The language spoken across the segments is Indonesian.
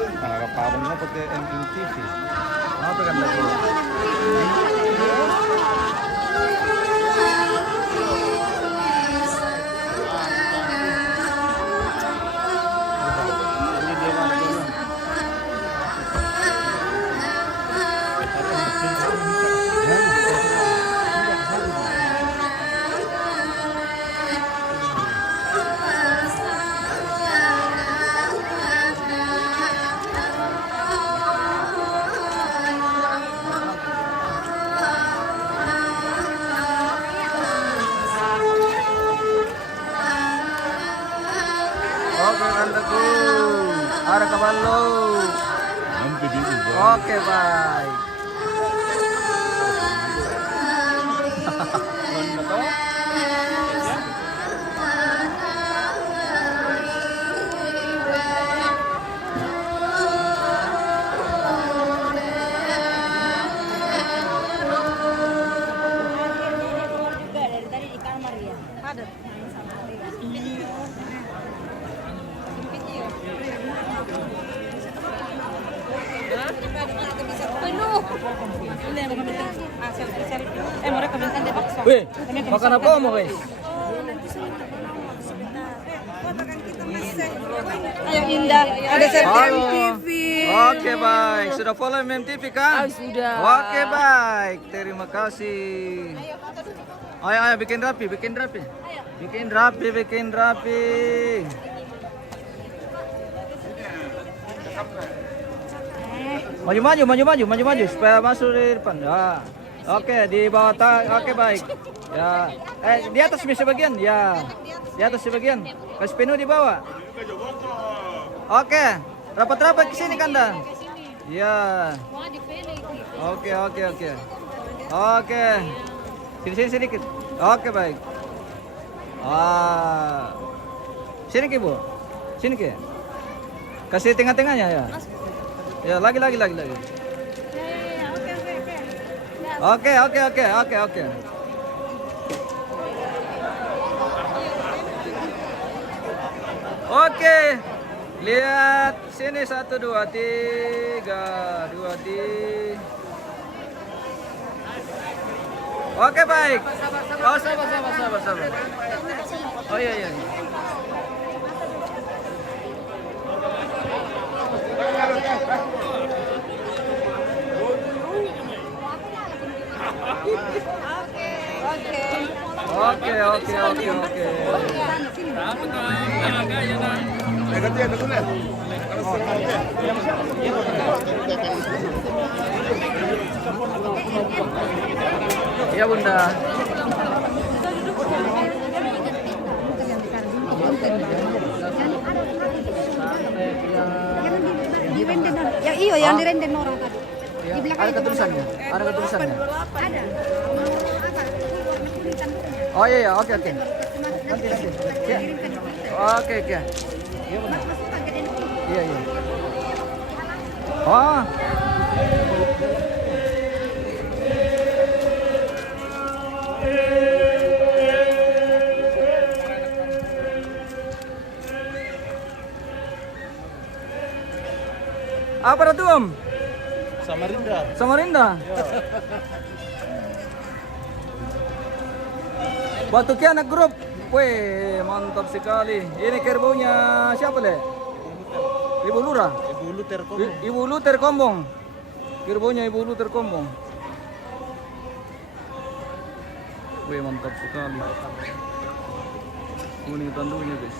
Nakakapawang mo pati MMTV. Apa ganda ko? Oke kandaku, ada kabar lo. Oke baik. Dari tadi di kamar ya. Ada. Penuh. Ini yang selfie. Mereka minta dia paksa. Weh, makan apa mau guys? Ayo Indah, ada selfie Halo. MTV. Oke baik, sudah follow MMTV kan? Sudah. Oke baik, terima kasih. Ayo bikin rapi, bikin rapi. Bikin rapi, bikin rapi. Maju supaya masuk di depan. Ya. Oke, di bawah oke baik. Ya. Di atas bisa bagian. Ya. Di atas sebagian. Kasih penuh di bawah. Oke. Rapat-rapat ke sini Kanda. Ya. Oke. Oke. Sini sedikit. Oke baik. Sini Ki Bu. Sini Ki. Kasih tengah-tengahnya ya. Ya, lagi. Oke. Oke. Lihat sini 1 2 3 2 3. Oke, baik. Oh, sabar. Oh iya. Oke. Iya Bunda. Ya iya yang direnden orang tadi. Ya, ada ketulisannya. Ada. Oh iya, oke. Nanti. Ya. Oke. Iya benar. Iya. Oh. Apa itu Om? Samarinda. Batuki anak grup. Wih, mantap sekali. Ini kerbaunya siapa le? Ibu Lurah. Ibu Luther Kombong. Kerbaunya Ibu Luther Kombong. Wih, mantap sekali. Ini tandunya guys.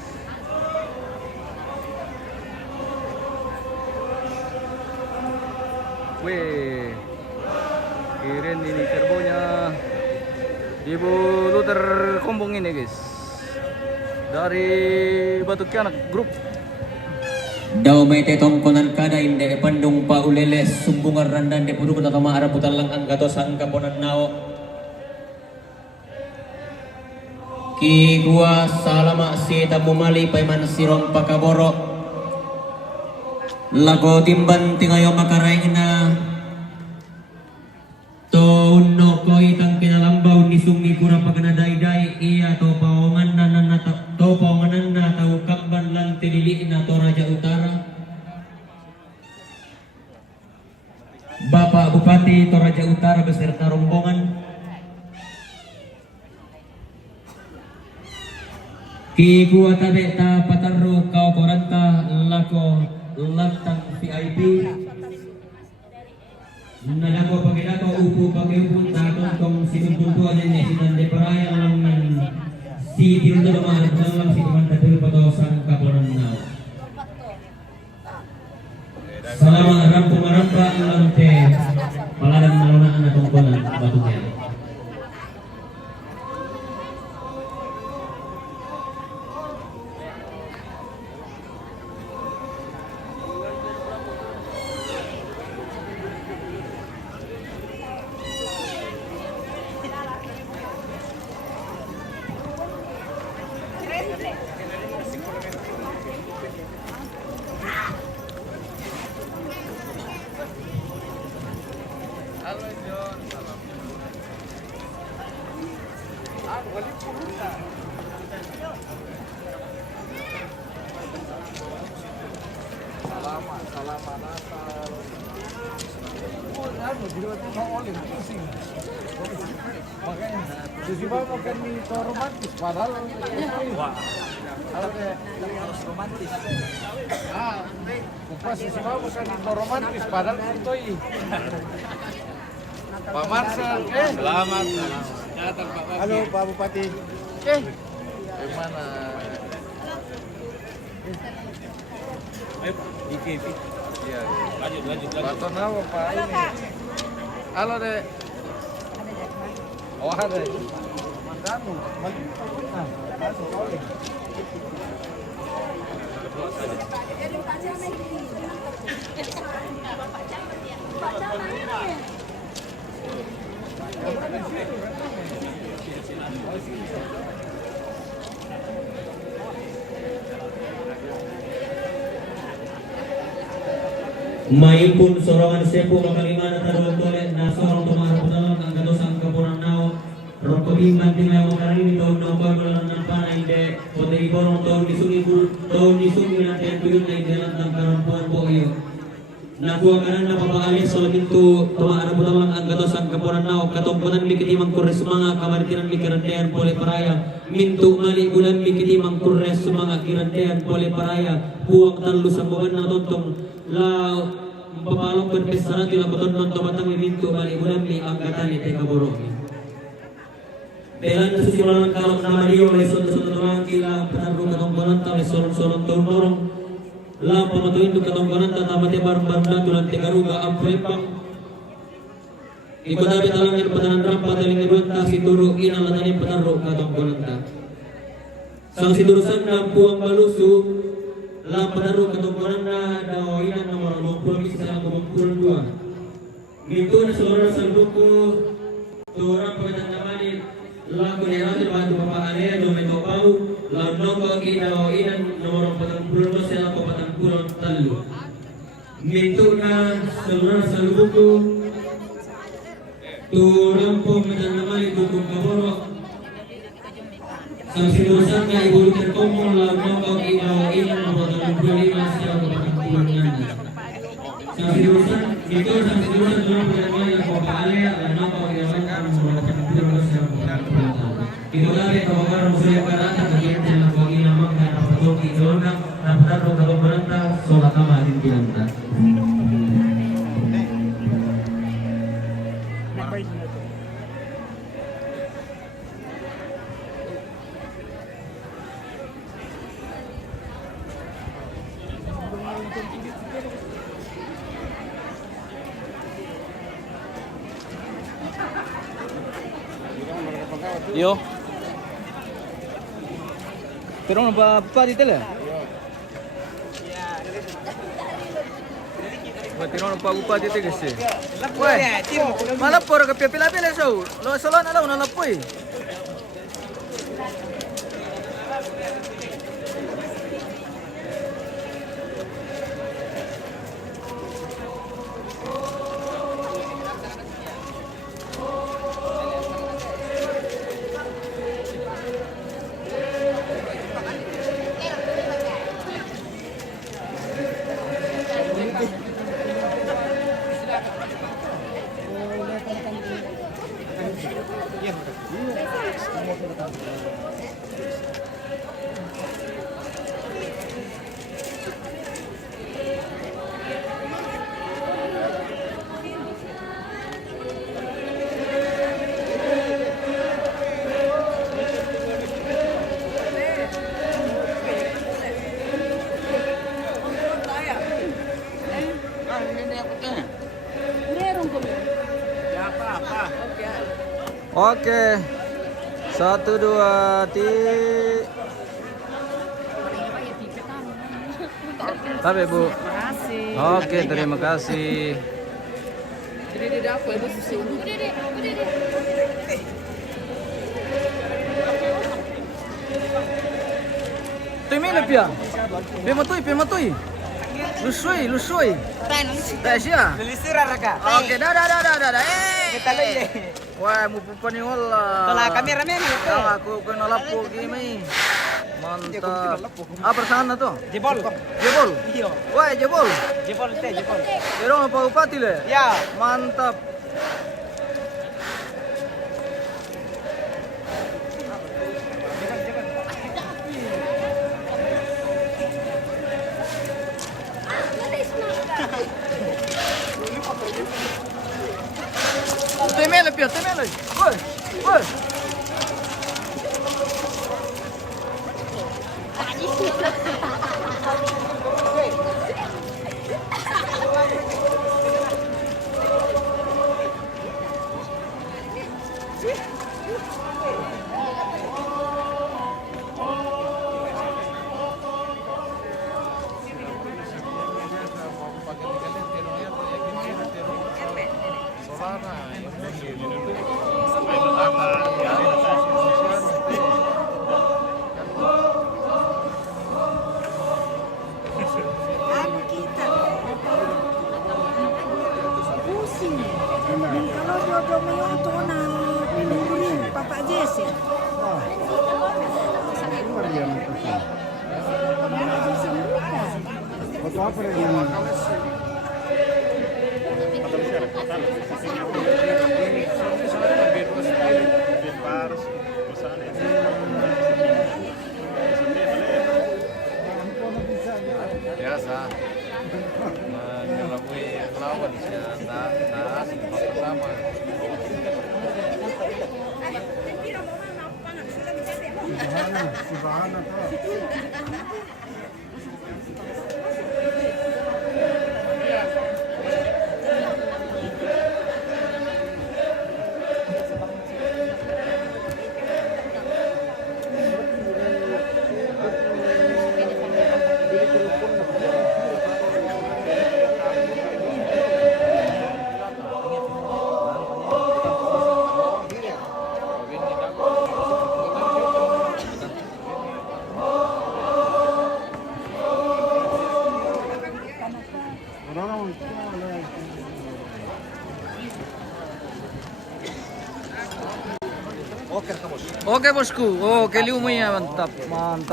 Wih, keren ini kerbaunya Ibu Luther Kombong ini guys, dari Batu Kianak Group. Daw may tetongkonan kada inde pandung pa uleles sumbungan randan de pudu kata kama arabutan lang ang gato sa angkaponan nao. Ki gua salama si tamumali paiman sirom pakaboro. Lago timban tingayo makarain na to no ko itang kinalambaw ni sumi kura paganadayday iya to pawangan na tau kakban lang tilili na to Raja Utara Bapak Bupati Toraja Utara beserta rombongan, Ki Kuatabe ta Patarro Kau Koranta Lako Lantang VIP Nalako Pagilako Upo Pagiupun Takong Kong Sinuntuntu Adene Sinan de Paraya Lang Si Tirundo Lamahan Lang Si Kumanta Pilpatosan Kaponan Nao Salamat rampung rampa Lang Te Paladang Malunaan na Tungkulan Batunya. Tiba-tiba makan mie itu romantis, padahal Harus romantis. pas tiba-tiba makan mie romantis, padahal itu Pak Marcel, Selamat. halo Pak Bupati, gimana? Iya. Lanjut. Baton apa Pak ini? Halo Dek. Oh ada. Kamu, masuk oleh. Maipun sorongan sepu makalimana taruh tole na sorong tumaharap dalam ang katosang kapunan nao rokobing manting ay makarani tahun nombor bulan panay de pote iborong tahun nisumi natin tuyun ay dalam ng karampuan po iyo nakuha ka na napapaalis sa laginto tumaharap dalam ang katosang kapunan nao katongkunan mikitimang kures mga kamaritinan mikirandean pole paraya mintu mali bulan mikitimang kures mga kirandean pole paraya huwag talo sa buwan na tontong la papalong berpesaran di lapoton non tomatang mintu balik bulan mi angkatan ite kaborong. Belan susimulan kalau nama dia oleh son orang kila penaruh ketongkonan ta oleh solon turun la pamatuin tu ketongkonan ta tamate barang-barang tulan tegaruga amplepang ikut abi talang yang petanan rampa taling kedua ta situru ina latani penaruh ketongkonan ta sang siturusan nampuang balusu la penaruh ketongkonan na dawinan nomor 20 bisa 22 mintu na seluruh sanduku turang pagkatang namani lagu nerati batu bapak area dometo pau la nongko ki dawinan nomor 40 sela kopatan pulau talu mintu na seluruh sanduku turang pagkatang namani dukung kaborok sang sinusan na ibu terkomol la nongko ki dawinan nomor 25 sela kopatan pulau nanda sang sinusan itu sang sinusan turang pagkatang yang bapak area la nongko ki dawinan nomor 40 sela kopatan pulau nanda itu kali kawan musuh karata bagian dalam bagi nama karena pertoki jorang dapat kalau beranta sholat amatin pilanta Yo. Pero ano pa dito le? Pero ano pa dito kasi? Wah, malapor ka pila-pila so. Lo salon alaw na lapoy. Oke. 1 2 Tapi Bu. Makasih. Oke, terima kasih. Jadi di dapur ibu susu. Tumilip ya. Pimatui. Lusui. Tes ya. Lisira raga. Oke, dah. Wah, mau pupani wala. Tala kameramen itu. Aku kena lapu gini. Mantap. Apa sana tuh? Jebol. Iya. Wah, jebol. Jebol. Pero apa upati le? Ya. Mantap. Temele. Woi. Kalau dua-dua itu na minumin Papa Jesse. Biasa. Mengelabui lawan taas pertama. Oke bosku, oke liumnya mantap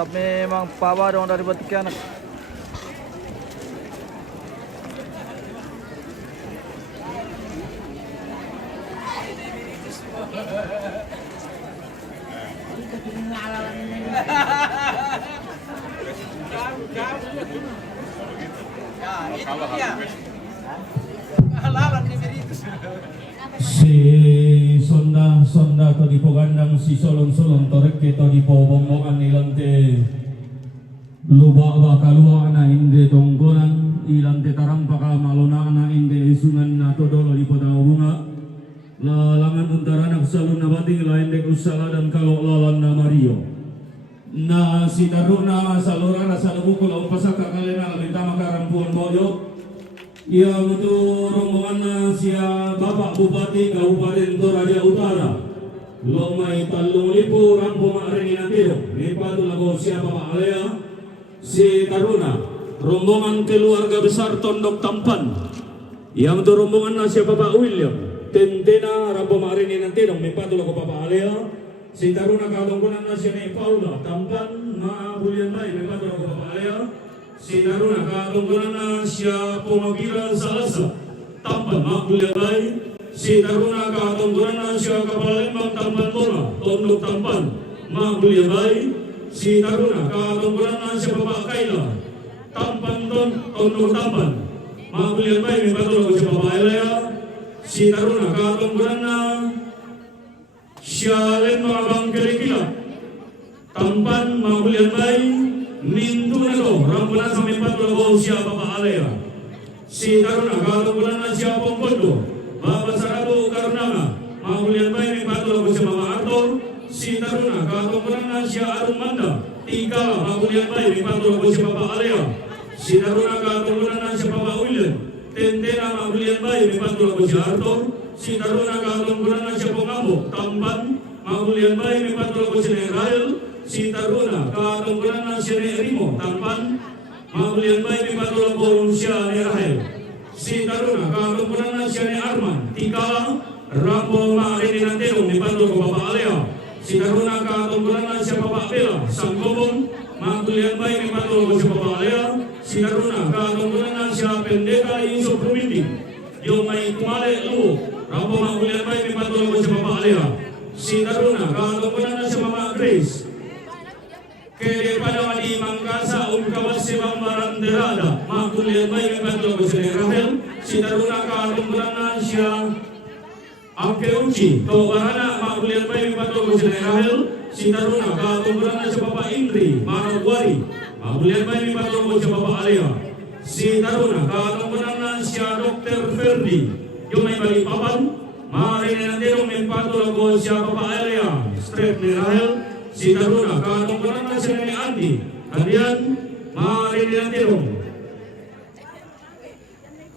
memang Pak dong dari Batikianak. Si sonda to di pogandang si solon torek to di pobongan ilante luba kalua na inde tonggonan ilante tarampaka malona na inde isungan na to dolo di potang bunga lalangan untara na salun na bating lainde kusala dan kalau lalan na Mario na si taruna salura na salubukul au pasaka kalena labintama karampuan boyo yang itu rombongan sia Bapak Bupati Kabupaten Toraja Utara Lomai Talung Lipu Rampo Maring Inatiro Lipa Tulago sia Bapak Alea si Taruna rombongan keluarga besar Tondok Tampan yang itu rombongan sia Bapak William Tentena Rampo Maring Inatiro Lipa Tulago Bapak Alea si Taruna Kadongkunan sia Paula Tampan Ma Bulian Bay Lipa Tulago Bapak Alea si Taruna katunggunan siya Pumagilan Salasa Tampan Makulabay si Taruna katunggunan siya Kapalembang Tampan Tona Tondok Tampan Makulabay si Taruna katunggunan siya Bapak Kaila Tampan Tondok Tampan Makulabay may patulog siya Bapak Elaya si Taruna katunggunan siya Leno Abang Kelikila Tampan Makulabay Nintu nito, rambulan sa mimpat ko siya Bapak Alea. Si Taruna, katunggulan na siya Pongkondo. Bapak Sarado Karunanga, Mahulian bayi may patulang ko si Mama Arthur. Si Taruna, katungkulan na siya Armanda. Tika, mahulian bayi may patulang ko si Papa Alea. Si Taruna, katungkulan na siya Papa William. Tentena, mahulian bayi may patulang ko si Arthur. Si Taruna, katungkulan na siya Pongamo. Tamban, mahulian bayi may patulang ko si Rahel. Si Taruna, katungkulan na siya ni Rimo. Tamban, mahulian bayi may patulang ko siya ni Rahel. Si Taruna, katungkulan na siya ni Arman. Tika, Rambo maaari ng tinong ni Pando ko Papa Alea. Si Taruna katungkulan na siya Papa Bela. Sanggobong, magulian bay ni Pando ko siya Papa Alea. Si Taruna katungkulan na siya Pendeka Iso Prumindi. Yung may kumali luo. Rambo magulian bay ni Pando ko siya Papa Alea. Si Taruna katungkulan na siya Mama Grace. Kaya pada madi mangkasa kawas si Bambaranderada. Magulian bay ni Pando ko siya Rahel. Si Taruna katungkulan na siya Angke Uci, to barana magulian bayi pato ko si Rahel, si Taruna katungkulan na si Papa Indri, Managwari, magulian bayi pato ko si Papa Alea, si Taruna katungkulan na si Dr. Ferdi, yung may bali papan, maaari na natin may pato ko si Papa Alea, straight ni Rahel, si Taruna katungkulan na si Andi, kalian maaari na natin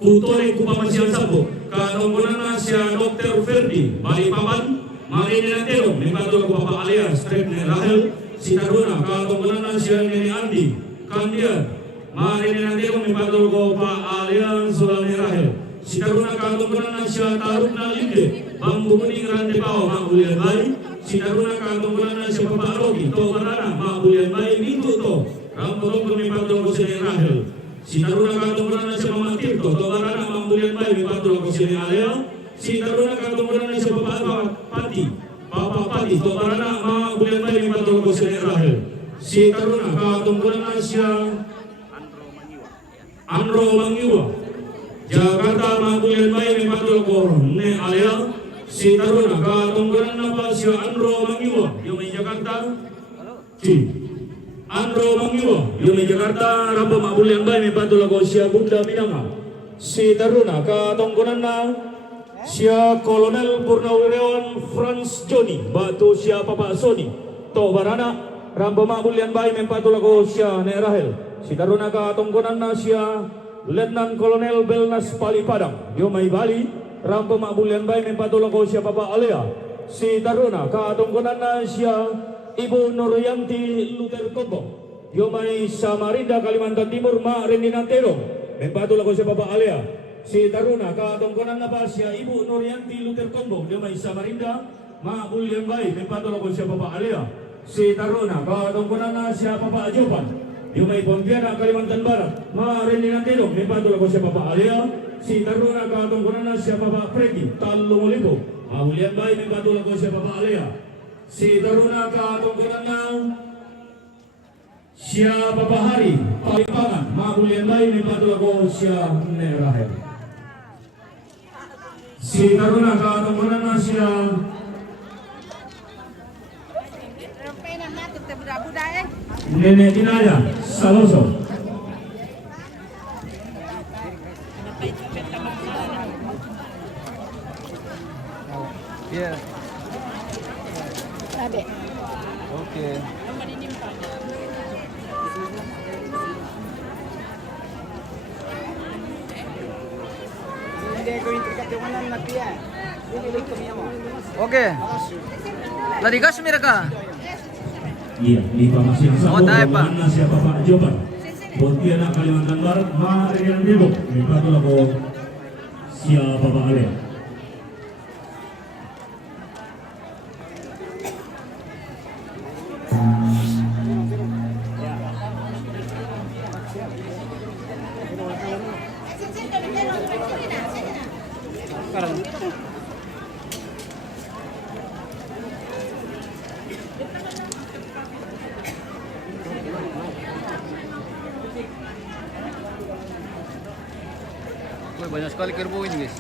Kutore kupamansiyan sabo, katungkulan na siya Dr. Ferdi, Balipapan, Marina Terong, may pato ko Papa Alea, straight ni Rahel, si Taruna, katungkulan na siya ni Andy, Kandian, Marina Terong, may pato ko Papa Alea, sulal ni Rahel, si Taruna, katungkulan na siya Taruk na Linde, Bambukuning Rande Pao, Magulian Bay, si Taruna, katungkulan na siya Papa Rogi, To Barana, Magulian Bay, Minto To, Rampurong may pato ko si Rahel, si Taruna katungkulan na siya Mama Tirto, to barana mamulian bayi may pato ko si Alea. Si Taruna katungkulan na siya Papa Pati, to barana mamulian bayi may pato ko si Rahel. Si Taruna katungkulan na siya Andro Mangiwa. Jakarta mamulian bayi may pato ko ni Alea. Si Taruna katungkulan na pa siya Andro Mangiwa. Yung may Jakarta. Si Andro Mangiwa, yung may Jakarta, Rambo mabulian bay, may patulago siya Bunda Minanga. Si Taruna, katungkulan na siya Kolonel Purnawirawan Franz Johnny, batu siya Papa Sony. To barana, Rambo mabulian bay, may patulago siya ni Rahel. Si Taruna, katungkulan na siya Lieutenant Kolonel Belnas Palipadang, yung may Bali, Rambo mabulian bay, may patulago siya Papa Alea. Si Taruna, katungkulan na siya Ibu Nuryanti Luther Kombo, yung may Samarinda, Kalimantan Timur, Marini Nantero, may patula ko si Papa Alea. Si Taruna, katungkulan na pa siya Ibu Nuryanti Luther Kombo, yung may Samarinda, Mabulian Bay, may patula ko si Papa Alea. Si Taruna, katungkulan na siya Papa Ajopan, yung may Pontiana, Kalimantan Barat, Marini Nantero, may patula ko si Papa Alea. Si Taruna, katungkulan na siya Papa Freddy, Talumulipo, Mabulian Bay, may patula ko si Papa Alea. Si Taruna katungkulan na siya Papa Hari, Palipangan, Mabulian Bay, may patulago siya ni Rahel. Si Taruna katungkulan na siya Nene Tinaya, Saloso. Yeah. Sabi. Okay. Okay. Ladigas mira ka. Iya, di Pamasyan Sabo, tayo pa. na siya Papa Joban. Pontiana, Kalimantan Barat, Marini Nantero, may patulago siya Papa Alea. Wih, banyak sekali kerbau ini guys.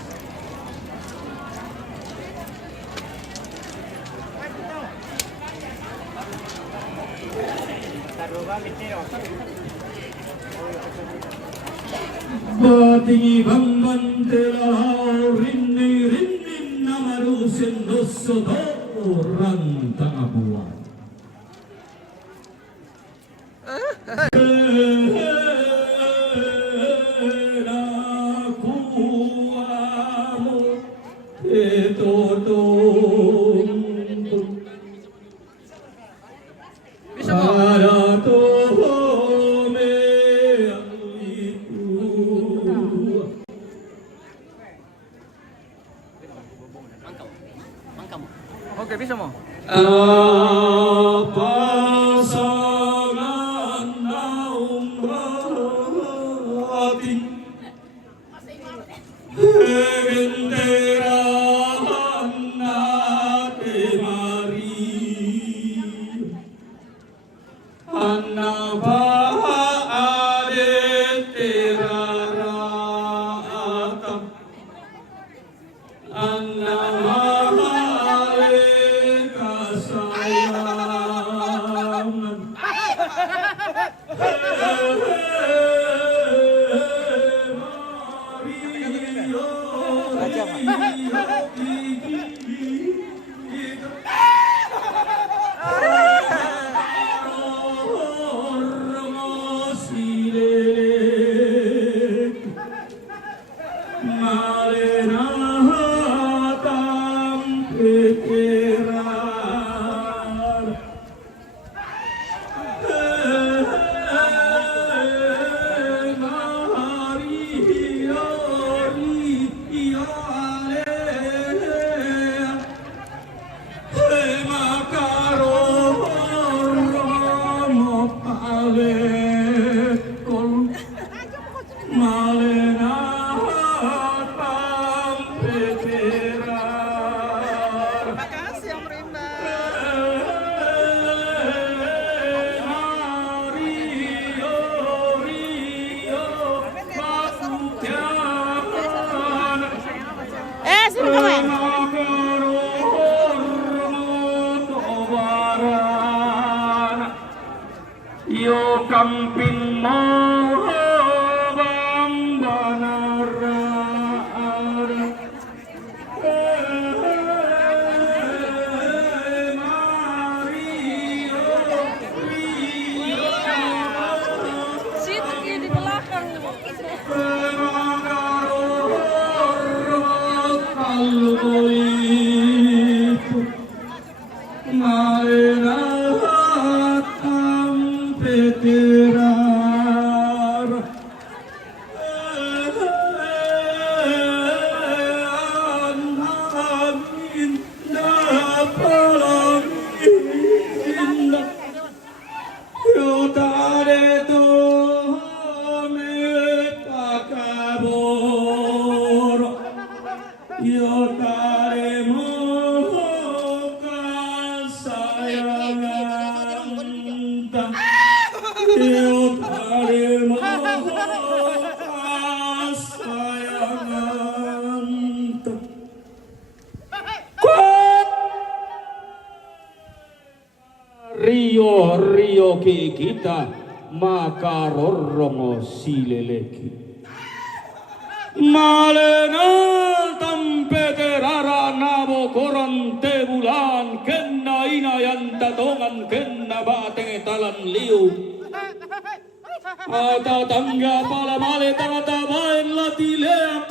Batingi bambante lao rinni rinni namaru sendoso orang tangabuan. Bisa mo? Oke, bisa mo? Pasangan naung berhati Genderahan nate mari Anna adet teraratam Anna Makasih Om Rimba. Sino kamu? Yo kamping mo bambanaraan Situ di belakang. Rio ki kita maka rorrongo sileleki malena tampete rara nabo koran te bulan kenna ina yang tatongan kenna bateng talan liu ata tangga pala male tangata bain lati leak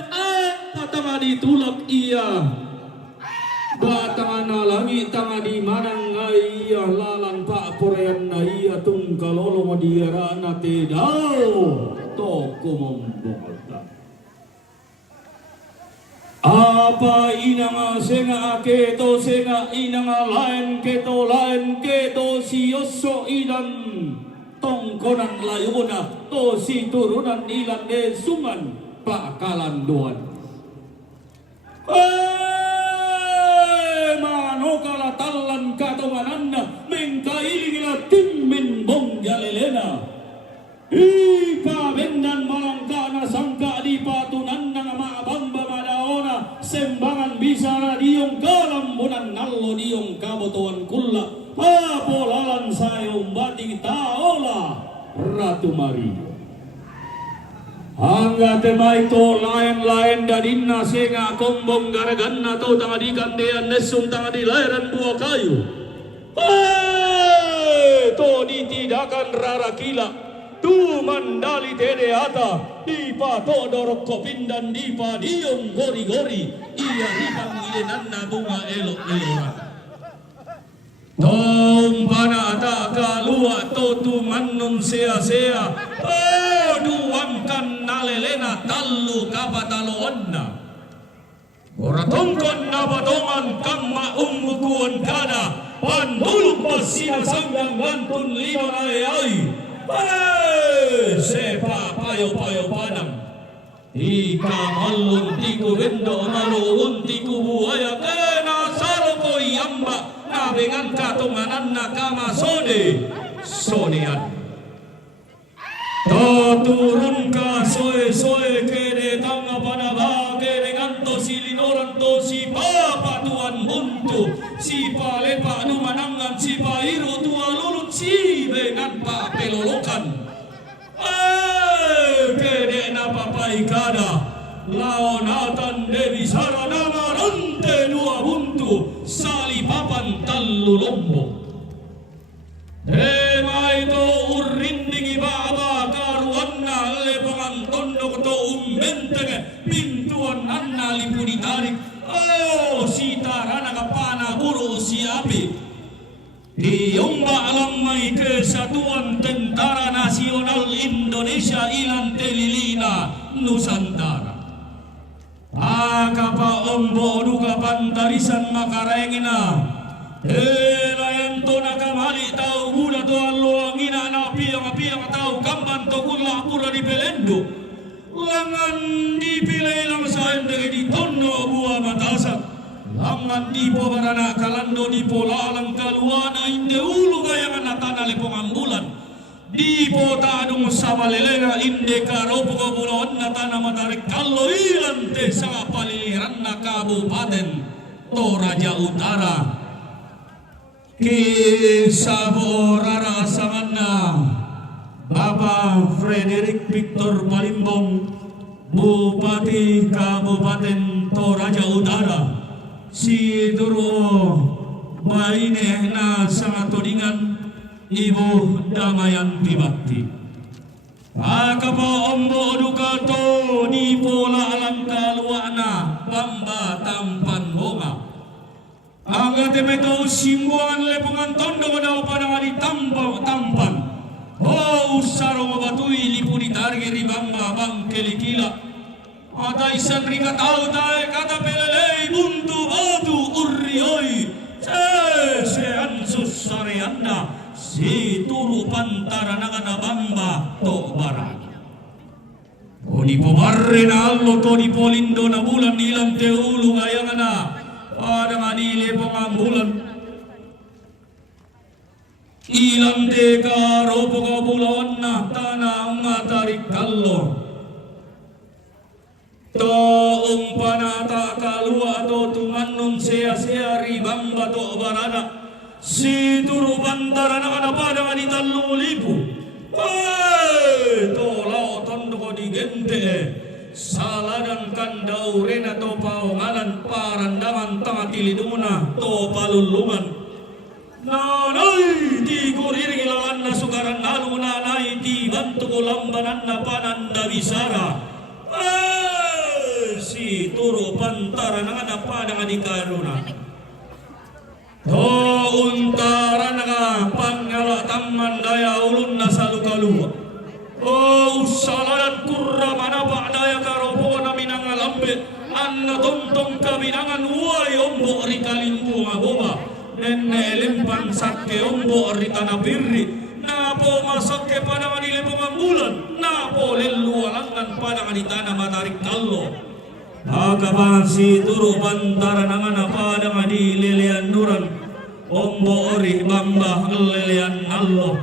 patama ditulak iya batangan alangi tanga di manang iya lalan pak porean na iya tung kalolo mo diara na tedao toko membota apa inanga senga keto senga inanga lain keto siyoso idan tongkonan layuna to si turunan ilan de sungan bakalan doan manokala talan katongananna mengkailingila timmen bong jalelena ipa bendan malangkana sangka di patunan na maabamba madaona sembangan bisa na diyong kalambunan nallo diyong kabotoan kulla papolalan sayong bating taola Ratu Maria Angga temai to lain-lain dadinna senga kombong garaganna to tangadikan dean nesum tangadi lairan buah kayu. To ditidakan rara kila tu mandali tede ata dipa to dorok kopin dan dipa diom gori-gori iya hibang ilenanna bunga elok-elokan. Tom pana ta kalua to tu mannun sea-sea duangkan nalelena tallu kapataloonna ora tongkon nabatongan kamma umbukuan kada panduluk pasina sanggang gantun lima ayai sepa payo-payo padang ika malun tiku wendo maluun tiku buaya kena saroko yamba nabengan katunganan nakama sonean turun ka soe kere tanga panaba kere nganto silinoran to si papa tuan buntu si palepa numanangan si pairu tua lulut si dengan pa pelolokan kere na papai kada laonatan dewi sarana marante dua buntu sali papan tallu lombo mai to urrindingi baba karuanna le pangantondok to umbentenge pintuan anna lipuni tarik sitarana kapana buru siapi di yomba alam mai kesatuan tentara nasional Indonesia ilan telilina Nusantara akapa ombo duka pantarisan makarengina layanto nakamali tau buda to allo angina na piang tau kamban to kula pura di pelendo langan di pilai lang saen di tondo buah matasak langan di pobarana kalando di pola lang kaluana inde ulu gayangan natana lepong ambulan di pota adung sabalelena inde karopo kabulon natana matarik kallo ilan te sa paliliran na kabupaten Toraja Utara kisah borara samana Bapak Frederick Victor Palimbong Bupati Kabupaten Toraja Utara si turu maine na sangat todingan Ibu Damayanti Bakti akapa ombo duka to di pola alam kaluana Bamba tampan bonga angga temeto simbuan lepungan tondo daw panangani tampan usaro mabatui lipuni targi ribamba bangkelikila ata isan rika tau tae kata pelelei buntu batu urrioi se ansus sareanda si turu pantara nangana bamba to barang di pobarre na allo to di polindo na bulan ilang teulu ngayangana pada manile pengambulan ilang deka ropo kabulan na tanah matarik kallo to umpana ta kalua to tumannon sea ribamba to barana si turu bandara na pada mani tallu lipu to lao tondo ko di gente saladan kandau rena to paongalan parandaman tanga tiliduna to palulungan nanai di kurir gilalan na sukaran nalu nanai di bantu kulambanan na pananda bisara si turu pantara na nga padang adikaruna to untara na pangala tamman daya ulun na salukalua saladan kurra manapa daya karopo na minangalambe anna tontong kabinangan uay ombo rikalimpu maboba nenne limpan sakke ombo ritana birri napo masakke pada manile pengambulan napo lelu alangan pada manitana matarik kallo agapan si turu pantara nangan pada manile lean nuran ombo ori bamba lelean allo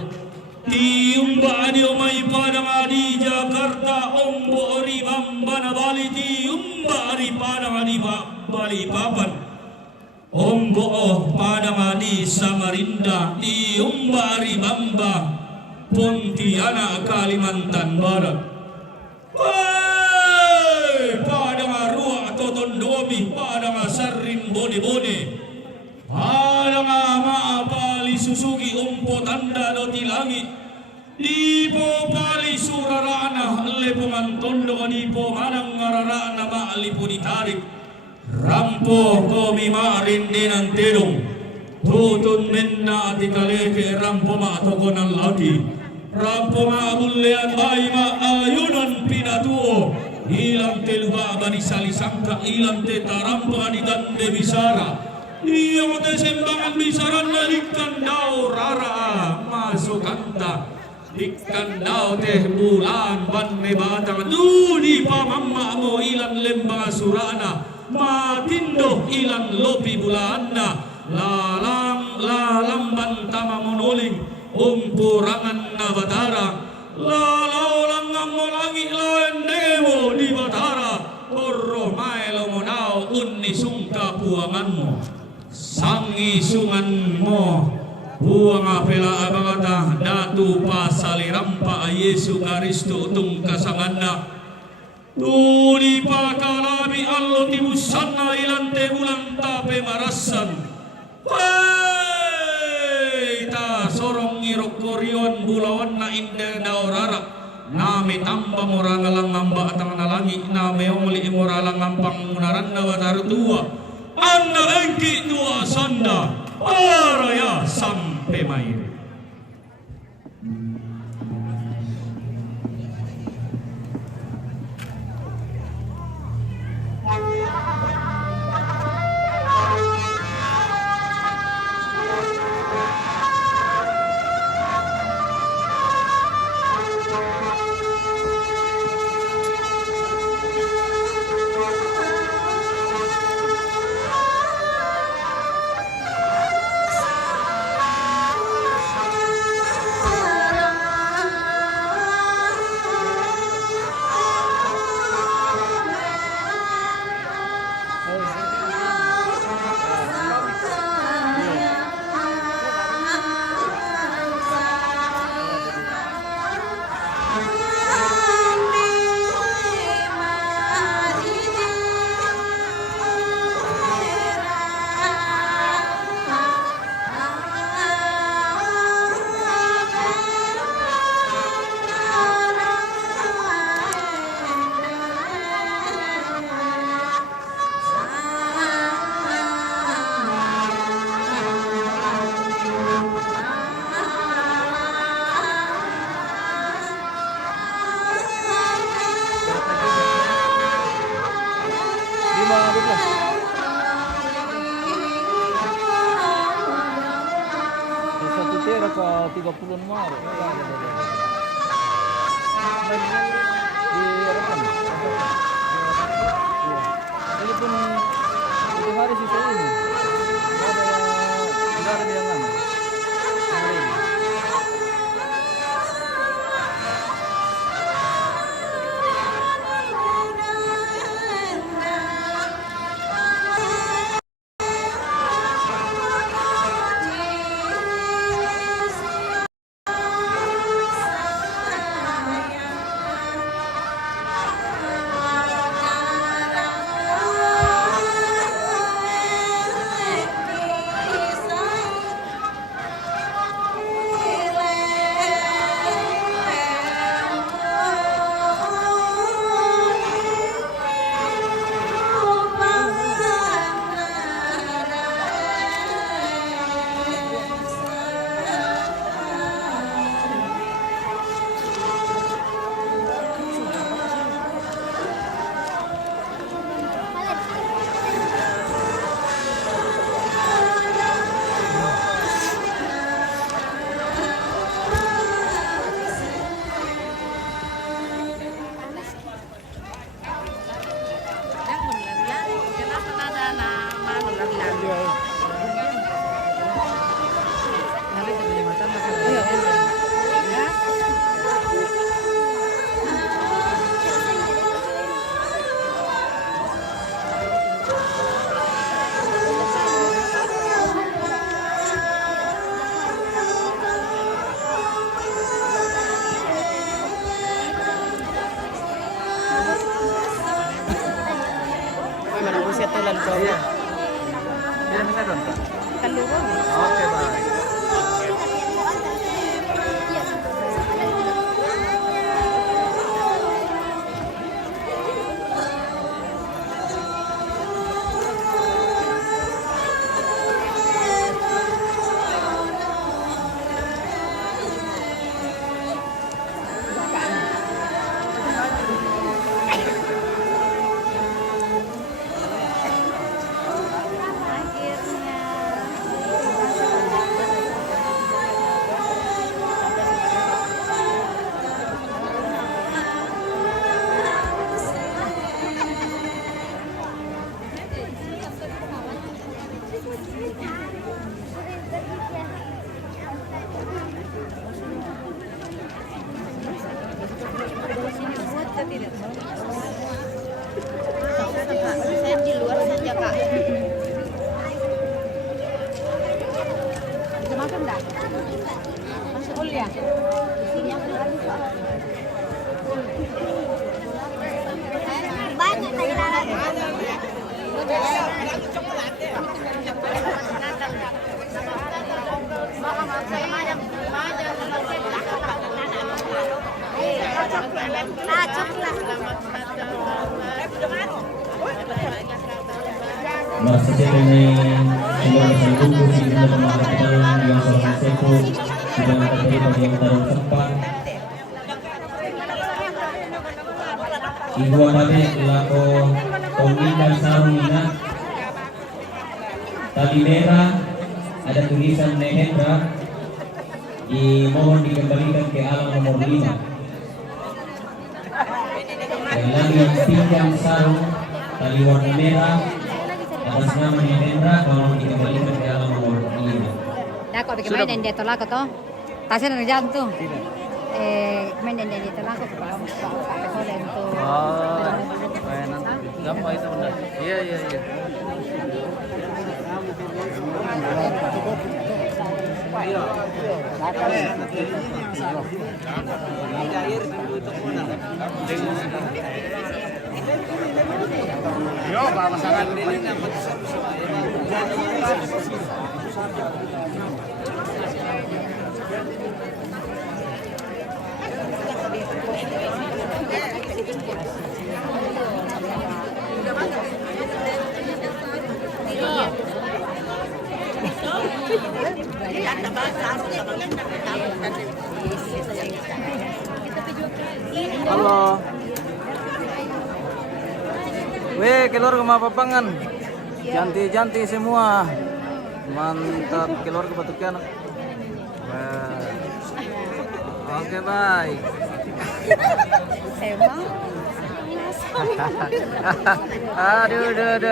tiumba adi omai padang adi Jakarta ombo ori bamba na Bali tiumba adi padang adi Bali papan ombo padang adi Samarinda tiumba adi bamba Pontianak Kalimantan Barat pada nga ruwa totondomi, pada nga sarin bone-bone, pada nga maapali susugi umpo tanda do tilangit, di po pali surarana, lepo mantondo di po manang ngararana maali po ditarik, rampo komi marin dinan tedong, tutun menna ati kaleke rampo maatoko ng lagi, rampo maabulean bayi maayunan pinatuo, ilang teluba abani salisangka, ilang tetarampa di tande bisara, iya mo te sembangan bisaran na ikan daw rara masuk kanta, ikan daw teh bulan ban me batang, dudi pa mamma mo ilang lembang surana, matindo ilang lopi bulanna, lalang bantama monoling umpurangan na batara, lang ang molangi lain dewo di batara, oro maelo mo nao unni sungka puangan mo, sangi sungan mo buang apela abagata datu pasalirampa Yesu Karisto utung kasanganna, tuli pakalabi allo tibusanna ilante bulan tape marasan, ta sorong irok korion bulawan na inde na orara, nami tamba morangalang ngamba atang nalangi, nami omuli moralang ngampang munaran na watarutua, anna engki tua sanda, para ya sampai main. Satu tera ke 30-an maro. Di Eropan. Ini pun itu hari sisa ini. Ada yang mana? tulan ko. Iya. Tidak bisa doon. Kaluro. Oke, baik. Saya di luar saja, Kak. Bisa makan enggak? Masuk kuliah. Sini aku lagi, Pak. Banyak lagi. Maksudnya ini semua terkumpul di dalam pemakaman yang salah satu tidak terjadi bagi yang taruh tempat. Ibu abade lako kombinasi sarungina tali merah ada tulisan Nehendra dimohon dikembalikan ke alam nomor 5. Dan lagi yang pinjam sarung tali warna merah atas nama Nehendra kalau dikembalikan ke alam nomor 5. Dako bikin main dia tolak to. Tasnya nang tuh. Main dia tolak ko kalau pakai kolen tuh. Oh, nanti. Gampang itu benar. Iya, iya, iya. Yo, pasangan ini dapat Halo. Weh, keluarga Mapapangan. Janti-janti semua. Mantap, keluarga Batukian. Wah. Oke, baik. Aduh, aduh.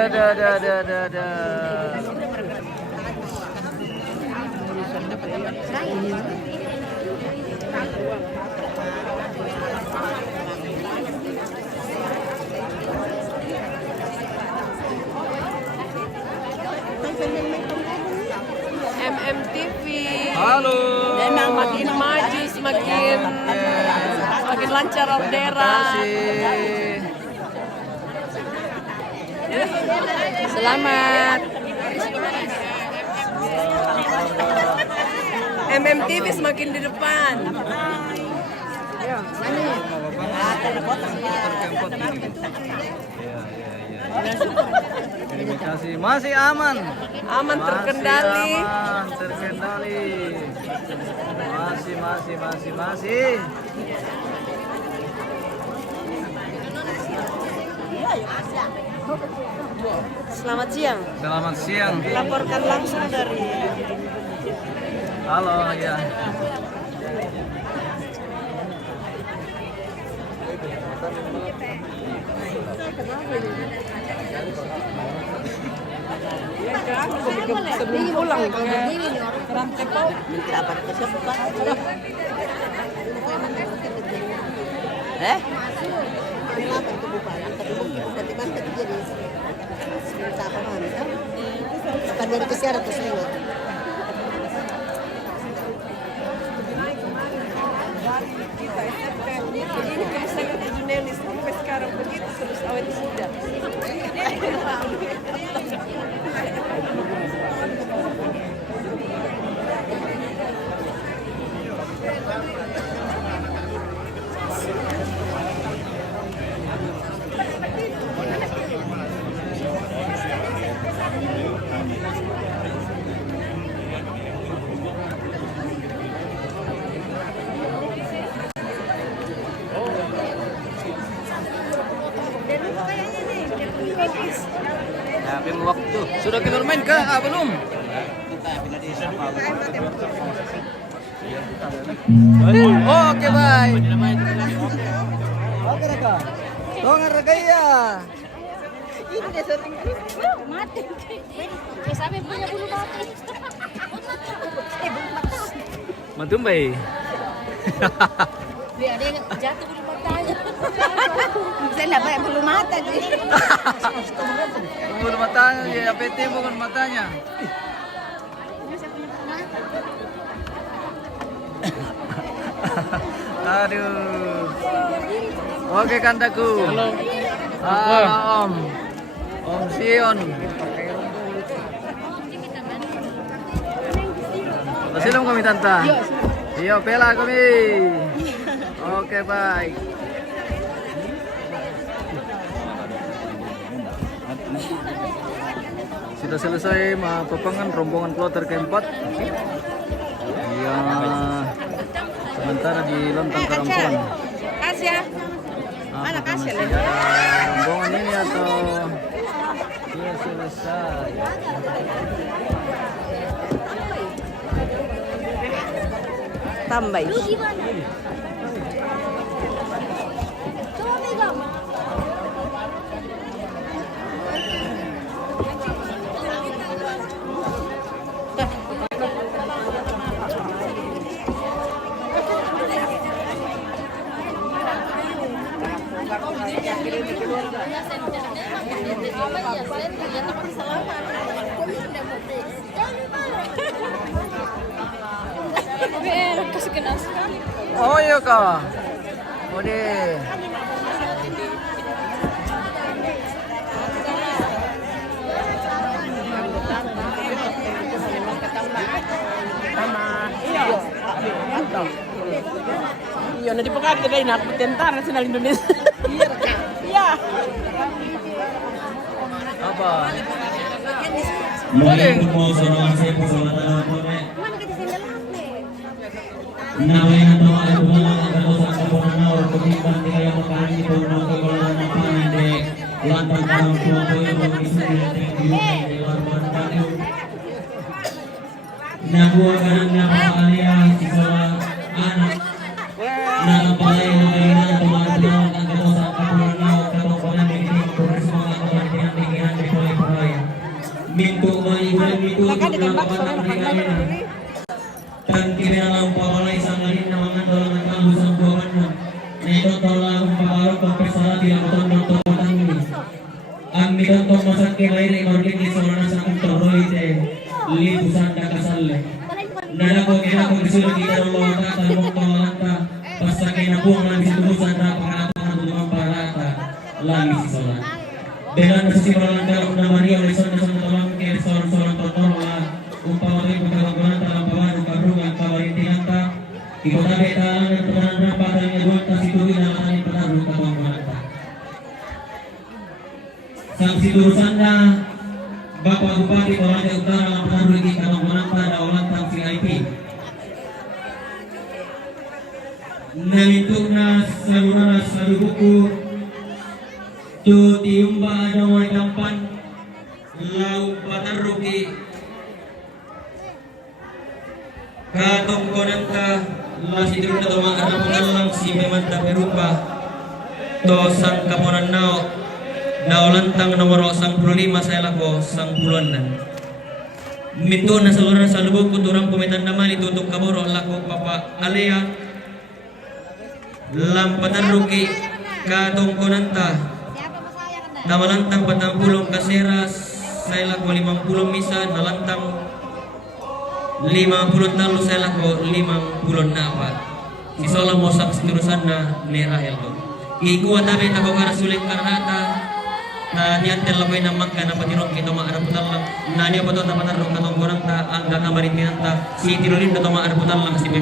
MMTV. Halo. Memang makin maju, semakin lancar Terima orderan. kasih. Selamat. MMTV semakin di depan. Terima kasih. Masih aman. Aman terkendali. Aman terkendali. Masih. Selamat siang. Selamat siang. Laporkan langsung dari Halo, ya. sebelum pulang pakai rantai pau. Dapat kesempatan. Kailangan ko ba? Ang katulong ko sa timan ka diri. Sa pa man. Kapag diri ko siya ra to sa iyo. Ini kebiasaan di dunia ini sampai sekarang begitu terus awet sudah. Tapi waktu. Sudah kita main kah? Belum. Oke, baik. Oke, Raka. Tongan Raka ya. Ini dia syuting. Mati. Sampai punya bulu mati. Matumbai. Biar ada yang jatuh bulu matanya. Saya nak banyak bulu mata sih. Bulu matanya ya, PT bukan matanya. Aduh. Oke kandaku. Halo Om. Om Sion. Silom kami tanta. Iya, pela kami. Oke, baik. Sudah selesai pepengan rombongan kloter keempat. Iya. Sementara di Lontang Karampuan. Kasih ya. Mana kasih Masih lah? ada rombongan ini atau sudah selesai? Tambah. Oh iya kak. Ode. Iya, nanti pokoknya kita ini aku tentara nasional Indonesia. Iya. Apa? Mulai mau sorangan saya persoalan apa Nawai na tawa ay bumalang ang kalusan sa pananaw Kumipan di kayo makain ito na kagalaman na panande Lantang parang kuwapo yung mga isunin natin yung di warman tayo Nakuha ka ng nakakaalaya si Salang anak Nakapalay na kayo na tumatawag ang kalusan sa pananaw Katong panamitin Kuris mga kabantihan di kihan di palay-palay Minto maiwan minto Nakapatang regalo na dan kira lang pawalay sa ngayon na mga doon ng kalusang buwan na ito tala akong pakarong pagpesala di ako tondong tawatan ni ang mitong masakit ay recording ni Solana sa kong toroide lipusan na kasalle nalako kinakong isulang kita ng mga tatan mong tawalanta basta kinabuang lang situbusan na pangatang ng mga barata lagi si Solana dengan kesimpulan dalam nama Rio Leson na sa tawang kay Solana Totorola umpamatoy pagkakagunan dalam pawan karungan kawarintinanta ikotabi talang ng patanan rapat ang nagawang tasituin na ating patarong katawang sang siturusan na Bapak Bupati Toraja Utara ang patarong igi katawang pada olantang CIP nalintuk na salurana salubuku tu tiumba ada wai dampan lau pataruki katong konanta lasi dulu na tama ada pengalang si memanta perupa to sang kaponan nao naolantang nomor 95 saya lako sang puluhan na minto na saluran sa lubog ko turang pumitan naman itutok kaboro lako papa alea lampatan ruki katong konanta namalantang 40 kaseras saya lako 50 misa nalantang 50 talo saya lako 50 na apat si Sola mo sa siturusan na ni Rahel ko ikuha tabi ako ka sulit karnata na niyantel lakoy na magka na patirong kito maaraputan lang na niya pa to tapatarong katong kurang ta ang kakamarintinan ta si tirulim na to maaraputan lang si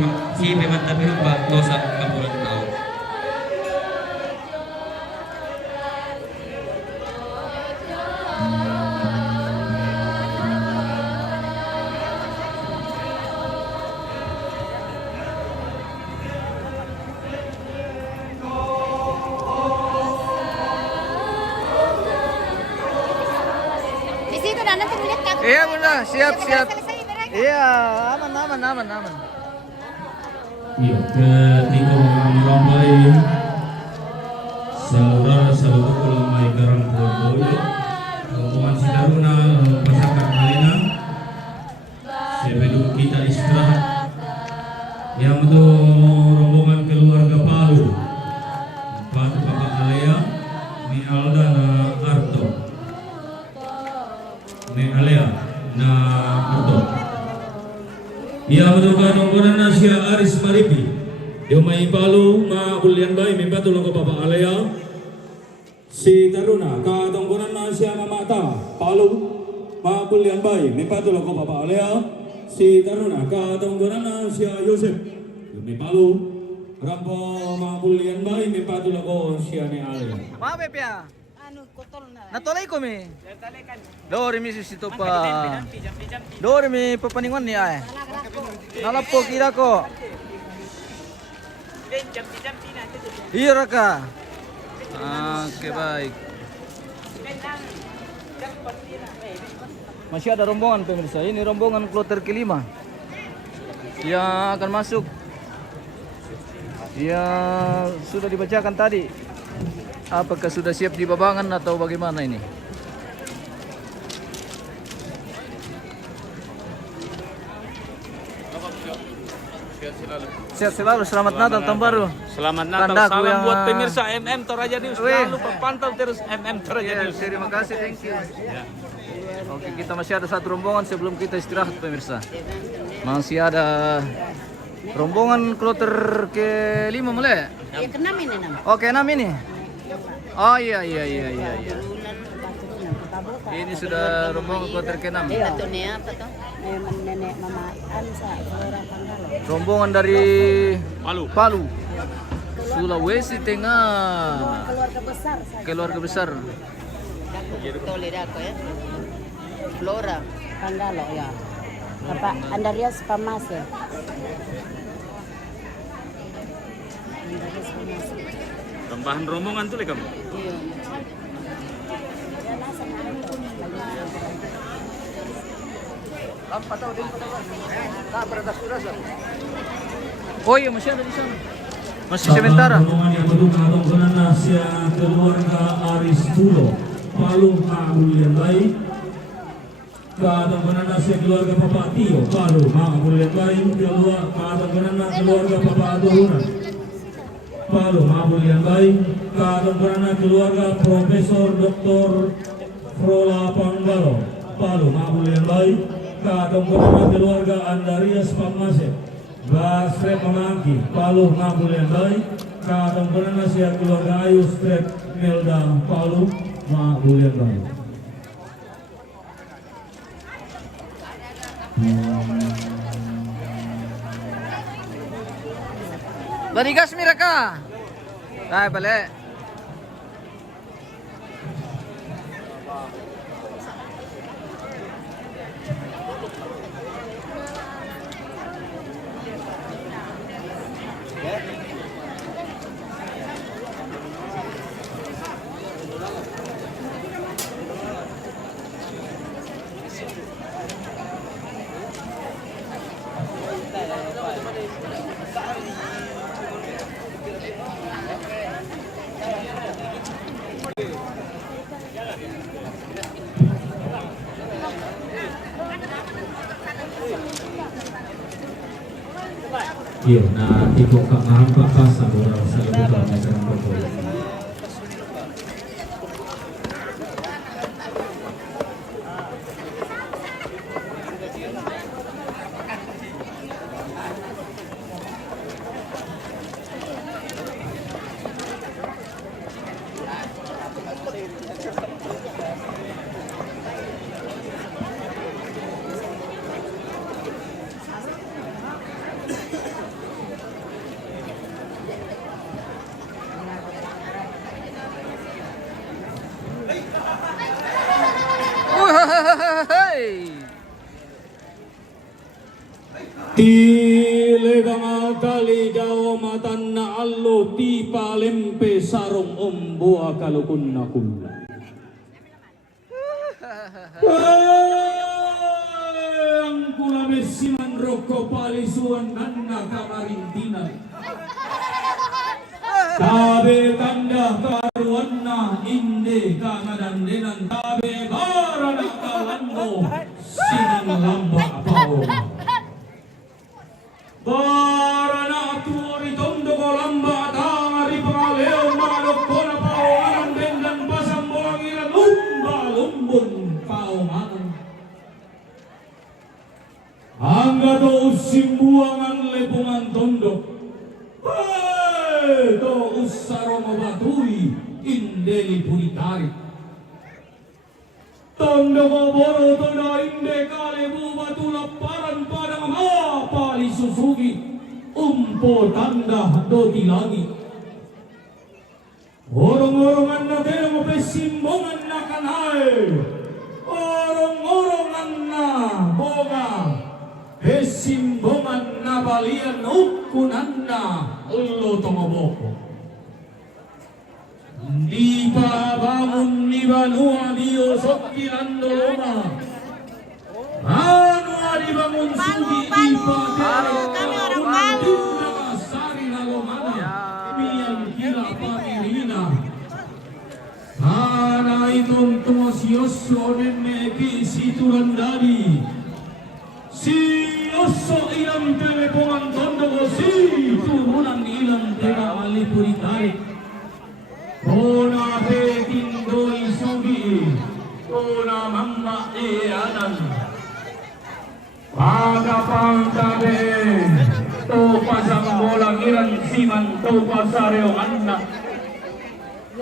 Pemanta Pirupa to sa kapulan tao na, nanti ulit ka. Iya bunda, siap. Selesai mereka. Iya, aman. Iya, ketika meramai saudara ulama Garang Boyo, rombongan Sidaruna masyarakat Malina, sebelum kita istirahat, yang untuk rombongan keluarga Palu, Bapak Alea, Ni Alda na Arto, Ni Alea na Arto. Ia menduga nomboran Asia Aris Maripi. Dia mai Palu ma ulian bayi membantu logo Bapak Alea. Si Taruna ka nomboran Asia Mamata Palu ma ulian bayi membantu logo Bapak Alea. Si Taruna ka nomboran Asia Yosef. Dia Palu rampo ma ulian bayi membantu logo Asia ne Alea. Apa ya? Ano, kutol na. Natolay ko mi. Dormi si situ pa. Dormi papaningon ni ay. Nalapo kira ko. Iya Raka. Oke baik. Masih ada rombongan pemirsa. Ini rombongan kloter kelima yang akan masuk. Yang sudah dibacakan tadi. Apakah sudah siap di babangan atau bagaimana ini? Sehat selalu, selamat Natal tahun baru. Selamat Natal, Tandaku salam yang- buat pemirsa MM Toraja News. Wih. Jangan lupa pantau terus MM Toraja Ya, News. terima kasih, thank you. Oke, kita masih ada satu rombongan sebelum kita istirahat pemirsa. Masih ada rombongan kloter ke-5 mulai. Ya, kenam ini nam. Oke, 6 ini. Oh iya. Ini sudah rombongan kloter ke-6. Ito niya, apa to? Nenek mama Ansa, orang Panggalo. Rombongan dari Palu. Sulawesi Tengah. Keluarga besar saya. Keluarga besar. Tolir ako ya. Flora. Panggalo ya. Bapak Andarias Pamase. Andarias Pamase. Tambahan rombongan tuh kamu. Iya. Oh iya, masih ada di sana. Masih sementara. Rombongan yang menduga rombongan Asia keluarga Aris Pulo, Palu Ma'ulian bayi. Rombongan Asia keluarga Bapak Tio, Palu Ma'ulian bayi. Rombongan keluarga Bapak Adohunan, Palu Ma'ulian bayi. Rombongan keluarga Profesor Dr. Frola Panggalo, Palu Ma'ulian bayi. Rombongan keluarga Andarias Pamase, Basre Pamangki, Palu Ma'ulian bayi. Rombongan Asia keluarga Ayu Strep Melda, Palu Ma'ulian bayi. Barigas mereka. Ay, balik. Iya, nah ibu kak nampak pasang orang saya buka macam apa. Tilegang kali jawa matan na allo ti palempe sarong ombo akalukun na kula. pesiman roko palisuan nana kamarintina. Tabe tanda karuanna inde kanadandenan tabe barana kalando sinang lamba pao. Barana tuori tondo ko lamba tangari pangaleo manok kona pao anang bendan pasang buangiran lumba lumbun pao manang. Angga to usimbuangan lepungan tondo. To usaro mabaturi indeli punitari. Tondo maboro tondo inde kale bubatu laparan padang mapali susugi umpo tanda doti lagi. Orang-orangan na teno pesimbongan na kanay. Orang-orangan na boga pesimbongan na balian ukunan na ulo tomoboko. Di pa bangun ni banua dio sokilando loma. Anu di bangun sugi di pa Kami orang Palu. Sari na lomana. Mian kila patirina. Ana itong tumasiyosyo nene kisi turandari. Si oso ilang telepongan tondo ko si turunan ilang tega alipuritarik. Kona peking doi sugi, kona mama anan. Pagapangtabe, to pasang bolang ilan siman to pasareo anak.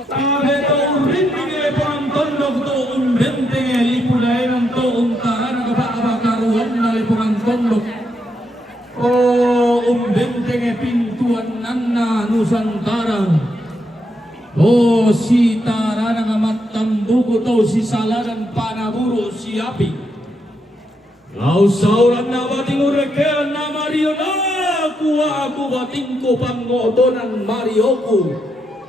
Tabe to rindige pang tondok to umbentenge lipulairan to untaran kabakaruan na lipungan tondok. O umbentenge pintuan nanna Nusantara. O si tarana nga matambuko to si salaran panaburo si api. Lausauran na bating urekean na Mario na kuha ako bating ko pangotonan Marioku.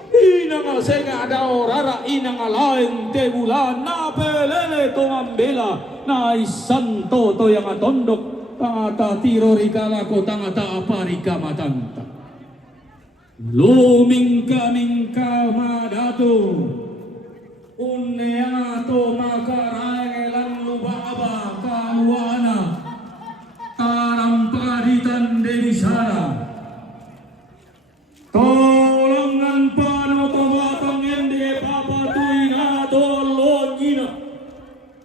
Ina nga senga daw rara ina nga laeng tebulan na pelele to ambela na isanto to yang atondok tangata tiro rikala ko tangata aparika matanta. Lumingka-mingka madato uneato makaraelan lubaba kaluana taramparitan denisara tolongan pano tomatang ende papatuy na dolongina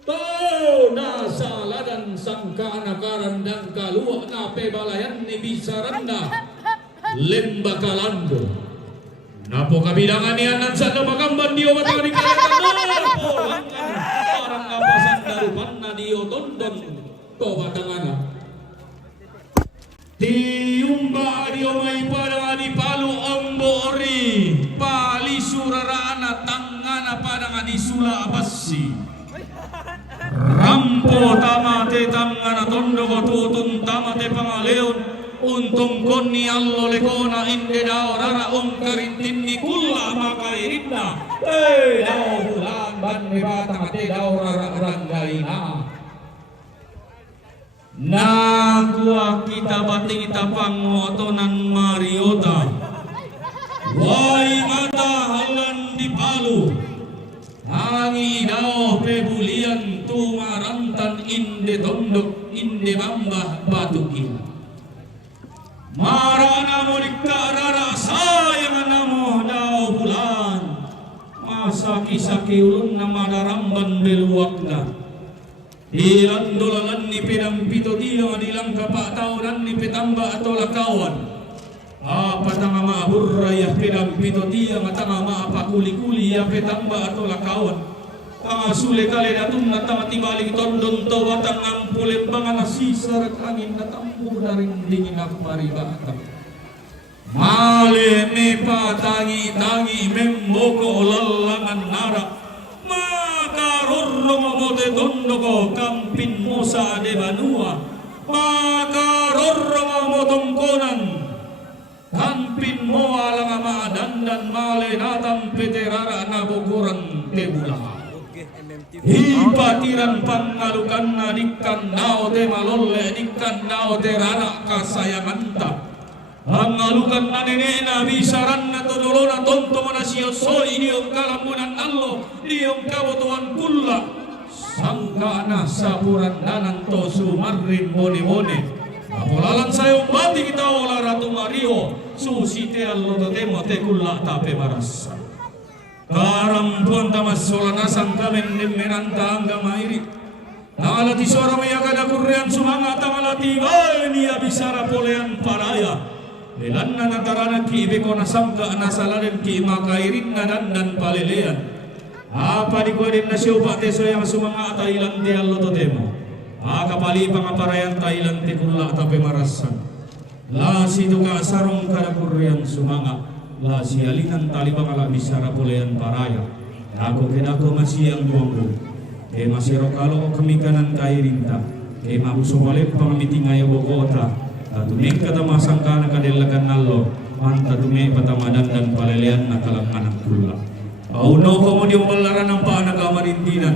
to nasaladan sangkana karandang kalua na pebalayan ni bisaranda lemba kalando napo kabidangan niya nan sa magamban diyo matang di kalatan po parang apasan darupan na diyo tondon to batangana tiumba diyo may padang di palu ombori pali surarana tangana padang di sula abasi rampo tamate tangana tondo ko tutun tamate pangaleon untung koni allo lekona inde dao rara karintin ni kulla makairinna dao bulan ban me batang ate dao rara ranggalina na gua kita bating itapang motonan Mariota wai mata halan di Palu hangi dao pebulian tumarantan inde tondok inde bambah batukin marana mo dikarara sayang namo daw bulan masaki-saki ulun na madaramban beluwakna dilandolalan ni pinampito diyo dilang kapatawanan ni pitamba ato lakawan patanga maaburra ya pinampito diyo matanga maapakuli-kuli ya pitamba ato lakawan sule kali datung natamati-balik tondon to batang ampulembangan nasisar angin natampu daring dingin aku maribata male me patangi-tangi memboko lalangan nara makarorro momote tondo ko kampin mosa de banua makarorro momotong konan kampin mo alang ama dandan male natam peterara na bogoran tebula Hipatiran pangalukan na dikan nao te malolle dikan nao te rana kasayanganta. Pangalukan na nene na bisaran na todolo na tonto na siyo so ini yung kalamunan allo di yung kabutuan kulla. Sangka na sapuran nanan to sumarin mone-mone. Apolalan sayong bati kita ola Ratu Mario susi te allo to temo te kulla tape marasa. Karampuan tamas solanasan kamen nimenanta angga mairi. Nalati suara mayakada kurrean sumanga tamalati ini abisara polean paraya. Lelanna natarana ki ibeko nasangka nasaladen ki makairin dan palelean. Apa di kuadin na siupa te soyang sumanga Thailand di allo to temo. Akapali pangaparayan Thailand te kulla tape marasan. La situ ka sarong kada kurrean sumanga. La sialinan talibang ala bisara polean paraya. Ako kedako masih yang buangku. Masih rokalo kemikanan kairinta. Mahuso balik pangamiting ay Bogota. Tumeng kata masangka na kadelakan nallo. Manta tume patamadan dan palelean nakalang anak kula. Pauno komo di umalaran ng paanagamarintinan.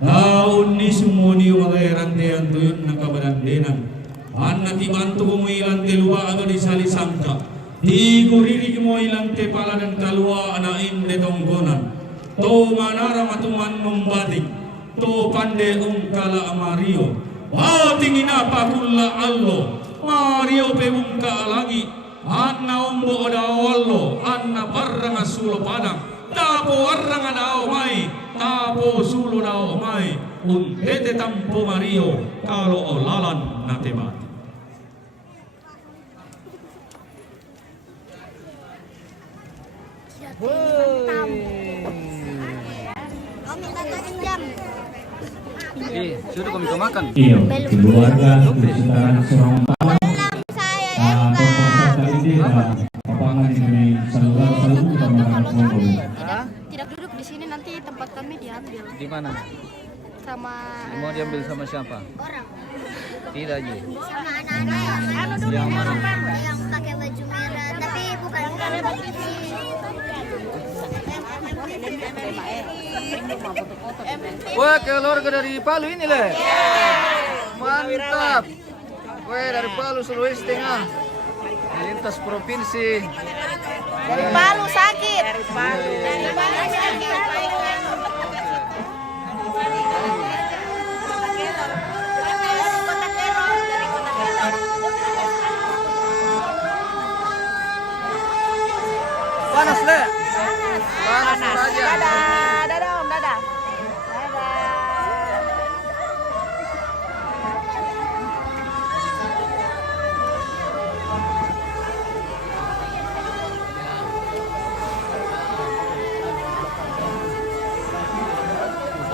Taon ni sumuni umagayarantean tuyun ng kabadandenan. Anna tibantu kumuilan teluwa aga di salisangka. Di kuriri mo ilang tepala dan kalua anain de tonggonan. To manara matuman numbatik. To pande ungkala Mario. Bating inapakulla allo. Mario pe ungka lagi. Anna umbo adawallo. Anna barang asulo padang. Tapo arang adao mai. Tapo sulo dao mai. Untete tampo Mario. Kalau olalan natebat. Sudah kami makan. Iya, keluarga sekitar seorang paman. Proposal kali ini papangan ini selalu pamangan Bogor. Tidak duduk di sini, nanti tempat kami diambil. Di mana? Sama Mau diambil sama siapa? orang. Tidak aja. Sama anak-anak Yang mana? yang pakai baju merah, tapi bukan Wah, keluarga dari Palu ini leh. Mantap. Wah, dari Palu Sulawesi Tengah. Lintas provinsi. dari Palu sakit. Dari Palu. Dari Palu sakit. Panas leh. Panas saja. Dadah, dadah Om, dadah.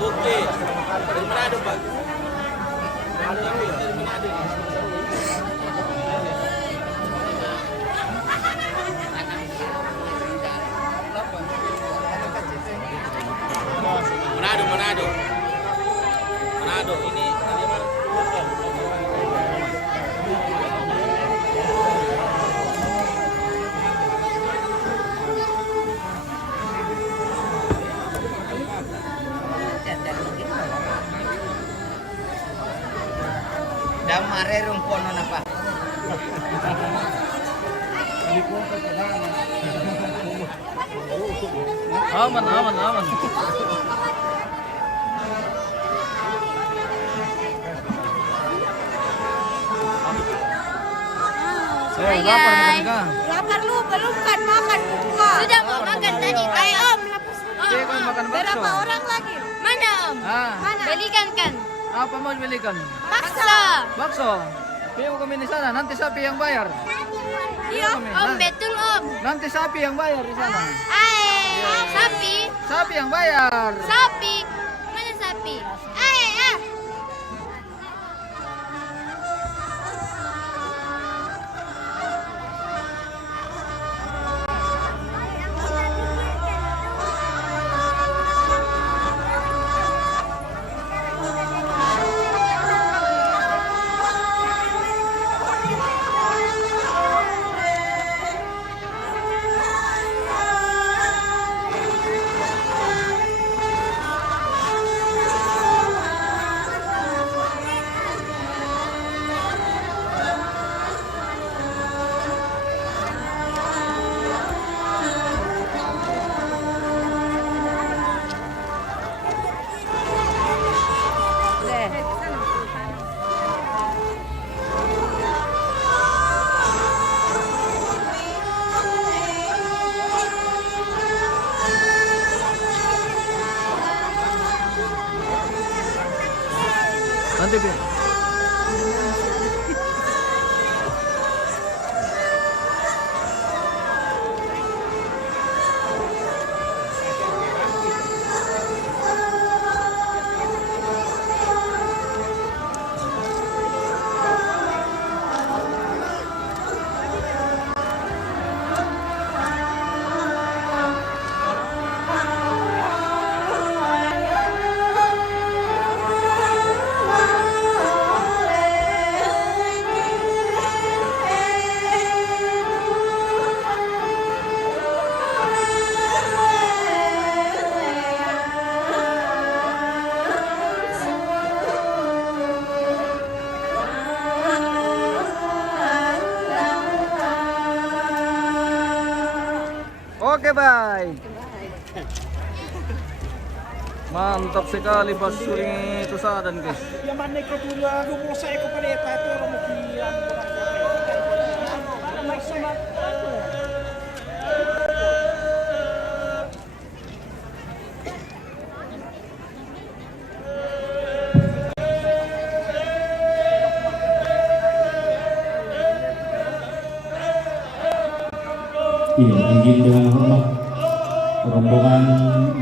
Oke, dari Manado Pak. Dari Manado. Manado ini dari mana? Damare rumpono napa? Aman, aman, aman. Lapar mereka. Lapar lu, belum kan makan buka. Sudah mau makan tadi. Ayo Om, lapus. Dia kan makan bakso. Berapa orang lagi? Mana Om? Mana? Belikan kan? Apa mau belikan? Bakso. Bakso. Piyo kami di sana. Nanti sapi yang bayar. Iya, Om, betul Om. Nanti sapi yang bayar di sana. Sapi. Sapi yang bayar. Sapi. Mana sapi? Nanti Pin. Oke, baik. Mantap sekali Basuri Tusadan, guys. Yang mana ikut dulu, aku saya ke pelita itu orang mukian. Para maksimal. Iya, izin dengan hormat rombongan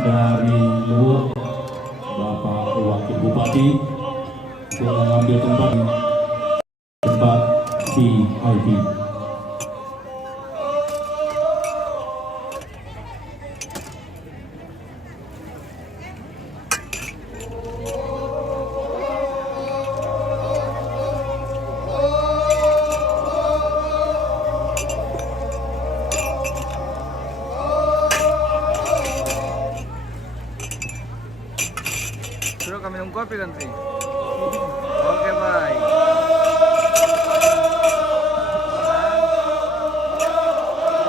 dari Luhut Bapak Wakil Bupati untuk mengambil tempat VIP. Suruh kami minum kopi kan, Tri? Oke, baik.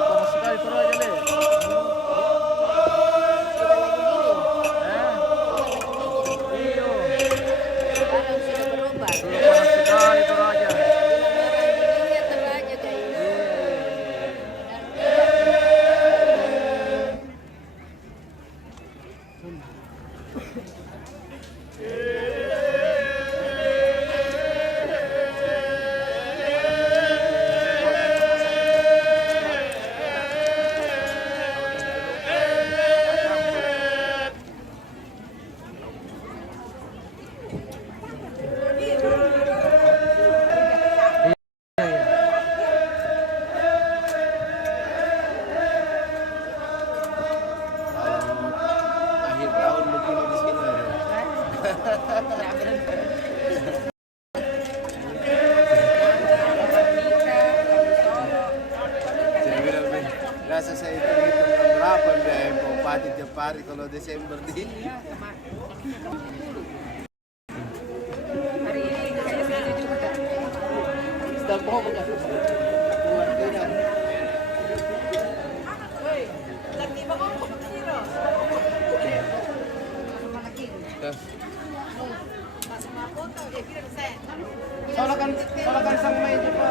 Panas sekali, turun aja deh. Iyo. Sekarang sudah berubah. Panas sekali, turun aja. Akhir tahun begini di sini. Saya bilang, "Ben, rasa saya itu berapa biaya bupati tiap hari kalau Desember di Soalnya sang main juga.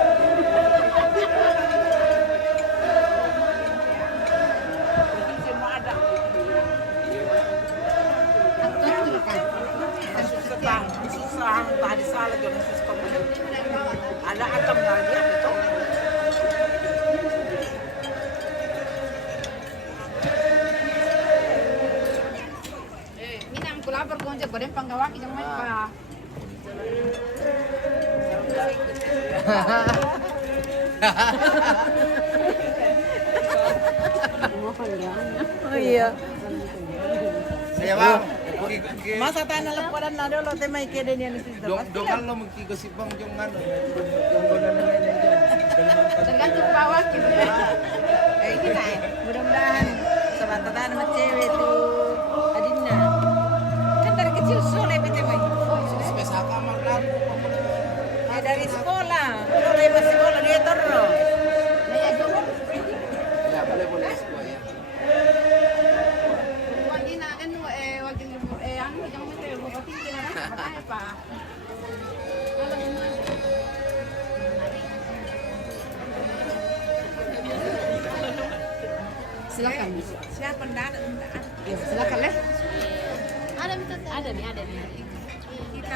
Susah, tadi salah jangan sistem. Ada atom lagi itu. Minang ko lapar ko sa bareng panggawa isang may pa. Oh iya. Saya bang, Masa tanah laporan na dolo te may kede niya ni sistem. dokan lo magkikasip bang yung ano, yung gano'n na yan dyan. Tergantung bawah gitu. Kayak kita ya. Mudah-mudahan sabatatan sama cewek tuh adinnya. Kan dari kecil soleh bete mai. Sampai saka makan. Dari sekolah. Soleh pas sekolah dia terus. Ya boleh sekolah ya. Wagi na kan wagi ano yung may bupati kina patay pa. Silakan. Siapa ndak? Ya, silakan leh. Ada nih. Ada nih. Kita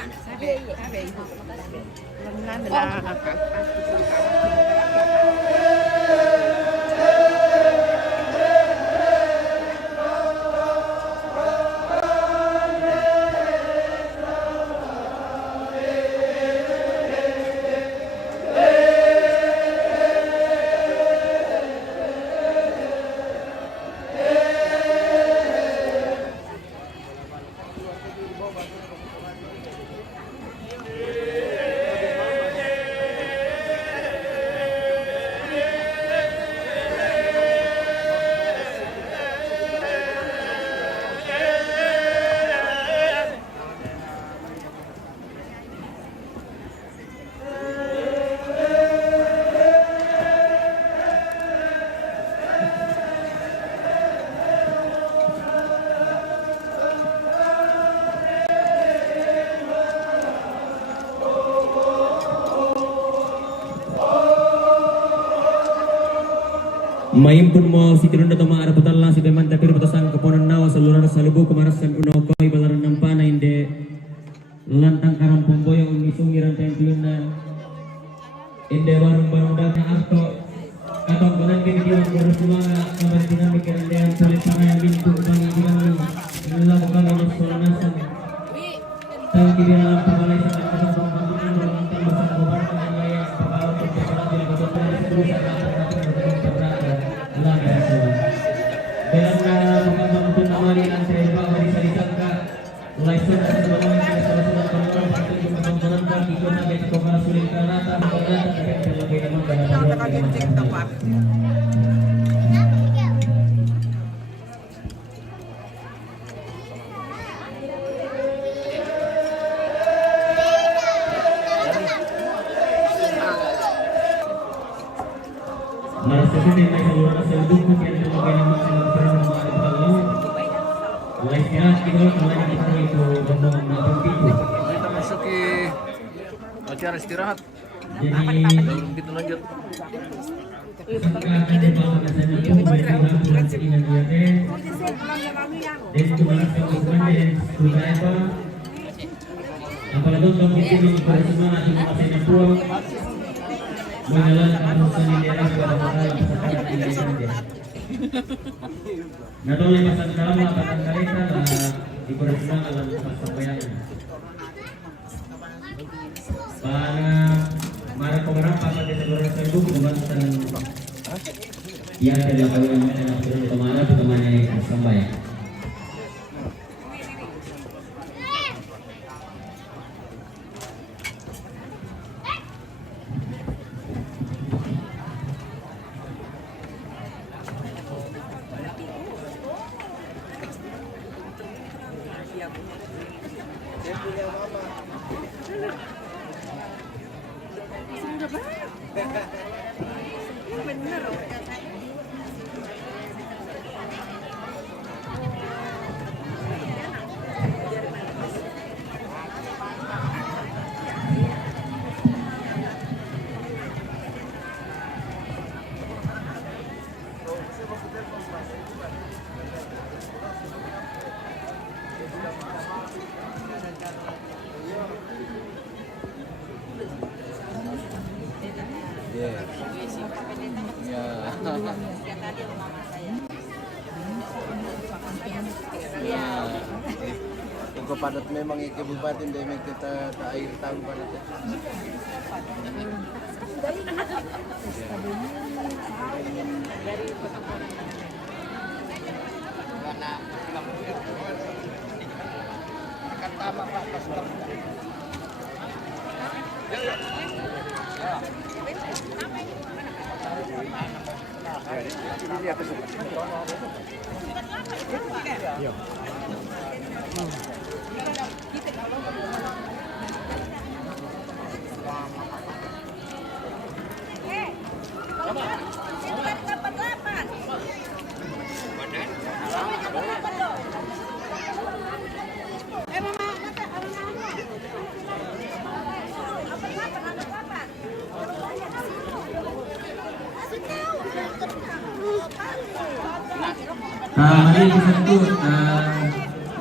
Maimpun mo si Tirunda tama araputan lang si Deman tapir batasan kaponan nawa sa lurar sa lubo kumarasan unaw ko ibalaran ng pana hindi lantang karang pumboy ang unisungiran tayong tuyun na hindi barong dak na akto atong kunan kinikiwan ko rin mga kabar dinamik karandayan sulit sa kaya bintu upang ibigang nilang kami ng solanasan tayong kibinalang pamalay sa kasang pangkabunan ng ang tambas sa kubar ng anaya pagkawag ng pagkawag ng pagkawag ng pagkawag dalam pengalaman namanya yang saya bawa di Salisangka license sebenarnya salah satu satu juga pengalaman ikut sampai ke Kepala Sulit Karata pengalaman tapi lebih memang banyak Kita masuki acara istirahat. Kita lanjut. Nadolay pasang kalama patang kalita na dikurasilang alam sa sampayangan. Para mara pemerang papat di seluruh Facebook dengan yang adalah kawan yang sudah kemana temannya sampaian. Kung padat memang ikabupaten dahil may kita air tahun padat. Mari kita sebut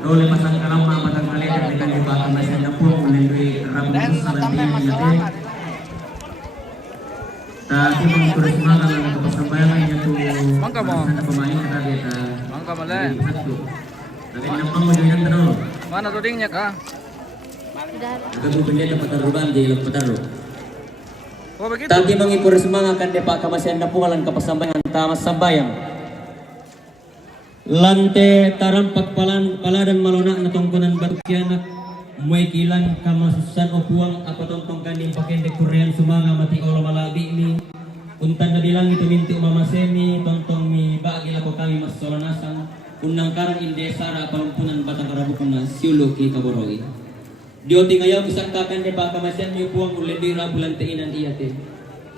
oleh pasang kalama patang kali dan dengan dibahas masyarakat pun Tapi mengikuti semangat dan kepercayaan yang tuh Mangka mo. pemain kita dia. Mangka mali. Satu. Tapi nampang mo yung terus. Mana tudingnya ka? Kebutuhannya dapat teruban di lepas terus. Oh begitu. Tapi mengikuti semangat kan depak kamasian dapungan kepasambayan tamas sambayang. Lante tarampak paladan maluna na tungkunan batkianak may kilan kamasusan o puwang apatong kaning pakende Korean sumanga mati olo malabi mi untan na bilang itu minti umamasemi tontong mi baagi lako kami mas solanasan unang karang indesara palumpunan batang karabukon na siulo ki kaboroi dioti ngayaw isang kakande pa kamasian mi puwang ulendira bulanteinan iyate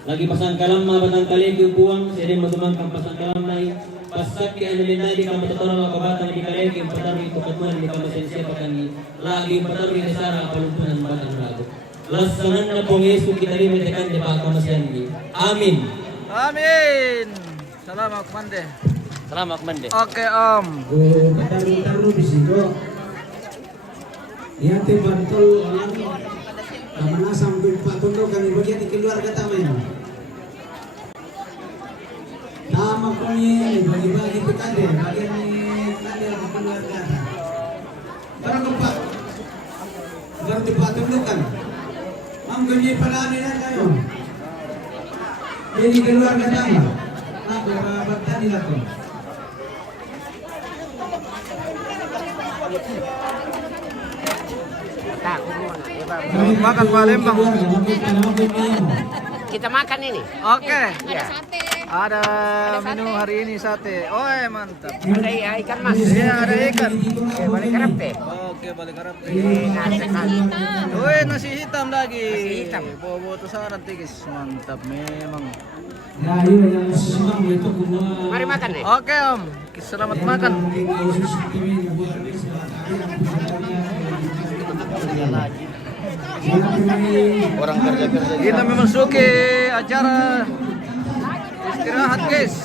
lagi pasang kalam batang kalegi puwang sede masumang pasang kalam nai pasat ke anaminay di kami totoo mga kabatang di kalegi ang patarwi tukatman di kami sensiya pagkani lagi ang patarwi ni Sara palumpunan batang rago lasangan na pong Yesu kita rin tekan di pakamasyan ni amin. Amin. Salamat Mande. Salamat mande. Oke Om. Taruh di situ. Ya bantul orang mana sampai Pak Tondo kami bagian di keluarga tamu. Nama kami bagi-bagi pikade, bagian ni kade di keluarga. Barang Pak. Barang Pak Tondo kan. Ang kami palani na kayo. Jadi keluarga tamu. Nak berabad nila ko. Makan Palembang. Kita makan ini. Oke. Ada sate. Ada menu hari ini sate. Oh mantap. Ada ikan mas. Iya ada ikan. Balik kerap deh. Oke balik harap. Ada nasi hitam. Wih nasi hitam lagi. Nasi hitam. Bobo tuh saran tigis mantap memang. Ya, iya yang senang itu gua. Mari makan deh. Oke Om. Selamat makan. Orang kerja-kerja Kita memasuki acara istirahat guys.